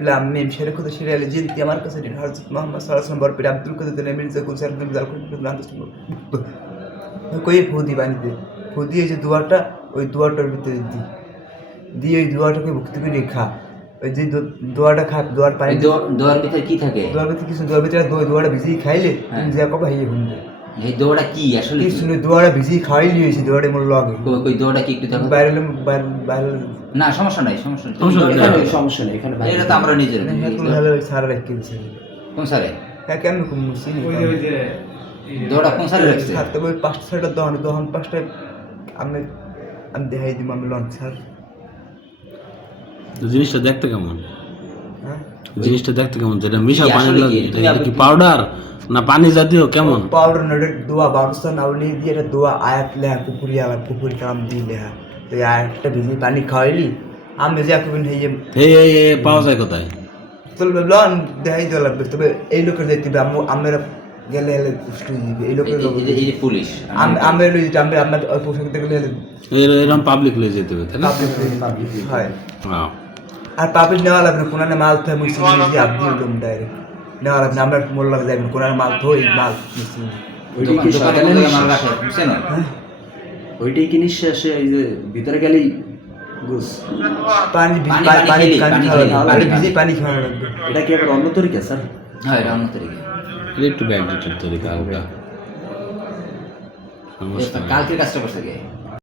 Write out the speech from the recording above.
পেলাম মেম শেরে খুদে সিরিয়ালে জিনতি আমার কাছে দিন হযরত মুহাম্মদ সাল্লাল্লাহু আলাইহি ওয়াসাল্লাম বরপীর আব্দুল কাদের মির্জা জাল কই ফুদি বানি দে ফুদি এই যে দুয়ারটা ওই দুয়ারটার ভিতরে দি। দিয়ে ওই দুয়ারটাকে ভক্তি করে খা। ওই যে দো- দোয়াটা খা দোয়ার পানি দোয়ার ভিতরে কি থাকে? দোয়ার ভিতরে কিছু দোয়ার ভিতরে দোয়া দোয়াটা ভিজিয়ে খাইলে হ্যাঁ। তুমি যা কবা হিয়ে হুনবে এই দোয়াটা কি? আসলে? শুনে দোয়াটা ভিজিয়ে খাইলি হয়েছে দোয়াটা মোর লগে। কই- দোয়াটা কি একটু দেখো। বাইরে বাইরে না সমস্যা নাই সমস্যা নেই। সমস্যা নেই, এখানে- সমস্যা নেই এখানে এটা তো আমরা নিজের ভালো সারা রেখে দিছি কোন সারে হ্যাঁ কেমন কম চিনি? দোয়াটা কোন সারে রাখছে পাঁচটা ছয়টা দহন দহন পাঁচটায় আমি আমি দেখাই দিব আমি লঞ্চ স্যার। জিনিসটা দেখতে কেমন? জিনিসটা দেখতে কেমন? যেটা মিশা কি পানি আসলে লাগে কি? এটা এটা পাউডার না পানি জাতীয় কেমন? পাউডার নডে দোয়া বারোস্তান আউলি দিয়ে একটা দোয়া আয়াত লেহা পুকুরি আবার পুকুরি কাম দিয়ে লেহা তো এই আয়াতটা ভিজিয়ে পানি খাওয়াইলি আমি যে একদিন হয়ে এই এই পাওয়া যায় কোথায়? চলবে লন দেখাই দেওয়া লাগবে। তবে এই লোকের যাইতে হবে আমি আমরা গেলে হেলে পুষ্ট যাবে। এই লোকের এই- যে- পুলিশ। আমরা লই যেতে আমরা আপনার পোশাক গেলে এর- এরকম পাবলিক লয়ে যেতে হবে তাই না? পাবলিক হয়। হ্যাঁ। আর পাবলিক নেওয়া লাগবে কোনানে মাল থাকে মুসলিম দিয়ে আপনি উঠুন ডাইরেক্ট নেওয়া লাগবে আমরা মোল্লা যাবেন কোনানে মাল থই মাল মুসলিম। ওইটাই কি দোকান- দোকানে সকালে মাল রাখে বুঝছেন? ওইটাই কি নিঃশ্বাসে এই যে ভিতরে গেলেই গুস পানি পানি- পানি খাওয়া ভিজে পানি খাওয়া লাগবে। এটা কি আবার অন্য তরিকা স্যার? হ্যাঁ এটা অন্য তরিকে। এটা একটু ব্যাগ তরিকা ওটা কালকে কাজটা করছে কে?